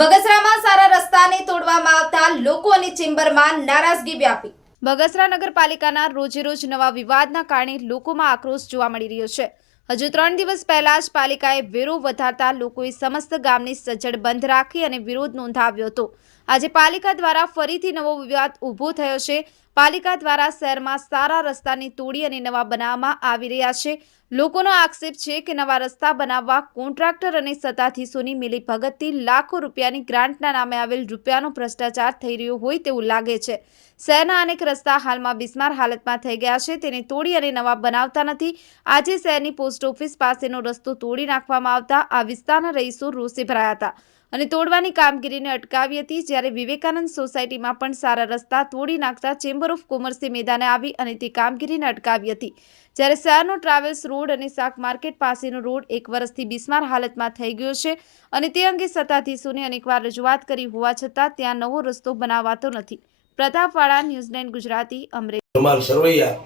બગસરામાં સારા રસ્તાને તોડવામાં આવતા લોકો અને ચેમ્બરમાં નારાજગી વ્યાપી। બગસરા નગરપાલિકાના રોજેરોજ નવા વિવાદના કારણે લોકોમાં આક્રોશ જોવા મળી રહ્યો છે। હજુ 3 દિવસ પહેલા જ પાલિકાએ વેરો વધારતા લોકોએ સમસ્ત ગામની સજ્જડ બંધ રાખી અને વિરોધ નોંધાવ્યો હતો। આજે પાલિકા દ્વારા ફરીથી નવો વિવાદ ઊભો થયો છે। પાલિકા દ્વારા શહેરમાં સારા રસ્તાને તોડી અને નવા બનાવવામાં આવી રહ્યા છે। લોકોનો આક્ષેપ છે કે નવા રસ્તા બનાવવા કોન્ટ્રાક્ટર અને સત્તાધીશોની મિલીભગતથી લાખો રૂપિયાની ગ્રાન્ટના નામે આવેલ રૂપિયાનો ભ્રષ્ટાચાર થઈ રહ્યો હોય તેવું લાગે છે। શહેરના અનેક રસ્તા હાલમાં બિસ્માર હાલતમાં થઈ ગયા છે, તેને તોડી અને નવા બનાવતા નથી। આજે શહેરની પોસ્ટ ઓફિસ પાસેનો રસ્તો તોડી નાખવામાં આવતા આ વિસ્તારના રહીશો રોષે ભરાયા હતા અને તોડવાની કામગીરીને અટકાવી હતી। જ્યારે વિવેકાનંદ સોસાયટીમાં પણ સારા રસ્તા તોડી નાખતા ચેમ્બર ઓફ કોમર્સે મેદાને આવી અને તે કામગીરીને અટકાવી હતી। જ્યારે શહેરનો ટ્રાવેલ્સ રોડ અને શાક માર્કેટ પાસેનો રોડ 1 વર્ષથી બિસ્માર હાલતમાં થઈ ગયો છે અને તે અંગે સત્તાધીશોને અનેકવાર રજૂઆત કરી હોવા છતાં ત્યાં નવો રસ્તો બનાવાતો નથી। પ્રતાપવાળા, ન્યૂઝ 9 ગુજરાતી, અમરેલી। જમાલ સરવૈયા,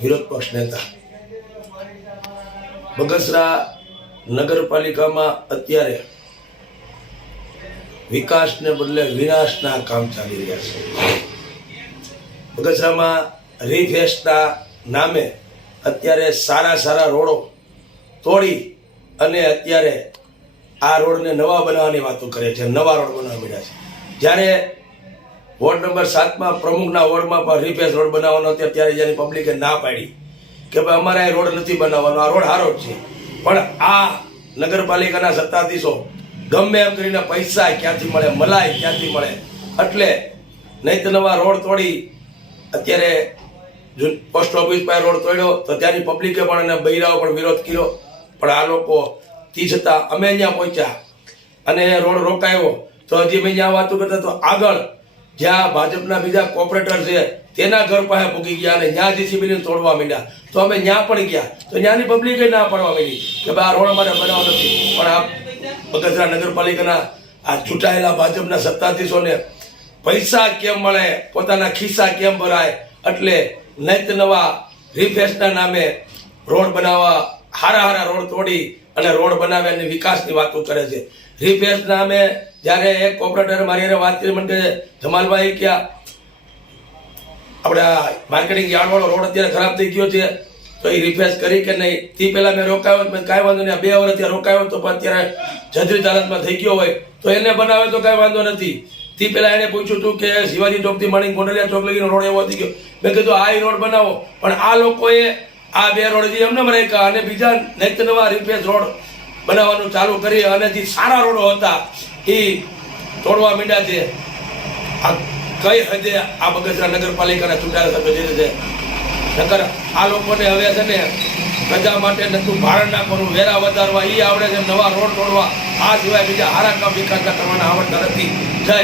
વિરોધ પક્ષ નેતા। બગસરા નગરપાલિકામાં અત્યારે વિકાસને બદલે વિનાશના કામ ચાલી રહ્યા છે। બગસરામાં રીફેસના નામે અત્યારે સારા રોડો તોડી અને અત્યારે આ રોડને નવા બનાવવાની વાતો કરે છે, નવા રોડ બનાવવા મળ્યા છે। જ્યારે વોર્ડ નંબર 7માં પ્રમુખના વોર્ડમાં પણ રીફેસ રોડ બનાવવાનો હતો, ત્યારે જ્યારે પબ્લિકે ના પાડી કે ભાઈ અમારે આ રોડ નથી બનાવવાનો, આ રોડ સારો જ છે, પણ આ નગરપાલિકાના સત્તાધીશો ગમે એમ કરીને પૈસા ક્યાંથી મળે, મલાઈ ક્યાંથી મળે, એટલે નહીં તો નવા રોડ તોડી અત્યારે પોસ્ટ ઓફિસ પાસે રોડ તોડ્યો તો ત્યાંની પબ્લિકે પણ અને બૈરાઓ પણ વિરોધ કર્યો, પણ આ લોકો તી છતાં અમે અહીંયા પહોંચ્યા અને રોડ રોકાયો તો હજી અમે જ્યાં વાતો કરતા તો આગળ જ્યાં ભાજપના બીજા કોર્પોરેટર છે તેના ઘર પાસે પૂકી ગયા અને ત્યાં જીસીબીને તોડવા માંડ્યા, તો અમે ત્યાં પણ ગયા તો ત્યાંની પબ્લિકે ના પડવા માંડી કે ભાઈ આ રોડ અમારે બનાવવો નથી। પણ આ બગસરા નગરપાલિકાના આ ચૂંટાયેલા ભાજપના સત્તાધીશોને પૈસા કેમ મળે, પોતાના ખિસ્સા કેમ ભરાય, એટલે નહીં નવા રીફેસના નામે રોડ બનાવવા હારા રોડ તોડી અને રોડ બનાવ્યા અને વિકાસની વાતો કરે છે। રીફેસ નામે જ્યારે એક કોર્પોરેટર મારી હારે વાત કરી, મને કહે જમાલભાઈ કે આપણે માર્કેટિંગ યાર્ડવાળો રોડ અત્યારે ખરાબ થઈ ગયો છે તો એ રિફેસ કરી કે નહીં? તે પહેલાં મેં રોકાયો, મેં કાંઈ વાંધો નહીં, 2 વર્ષ ત્યાં રોકાયો તો પણ અત્યારે જર્જરિત હાલતમાં થઈ ગયો હોય તો એને બનાવે તો કાંઈ વાંધો નથી। તે પહેલાં એને પૂછ્યું હતું કે શિવાજી ચોકથી માંડી ગોંડલિયા ચોક લગીનો રોડ એવો થઈ ગયો, મેં કીધું આ રોડ બનાવો, પણ આ લોકોએ આ 2 રોડ જે એમને રાખ્યા અને બીજા નેક્સ્ટ નવા રિફેસ રોડ બનાવવાનું ચાલુ કરી અને જે સારા રોડો હતા એ તોડવા માંડ્યા છે। આ કઈ હદે આ બગસરા નગરપાલિકાના ચૂંટાયેલા સભ્યો છે, નકર આ લોકોને હવે છે ને પ્રજા માટે નતું ભારણ નાખવાનું, વેરા વધારવા એ આવડે છે, નવા રોડ તોડવા આ સિવાય બીજા સારા કામ વિકાસના કરવાના આવડતા નથી। જય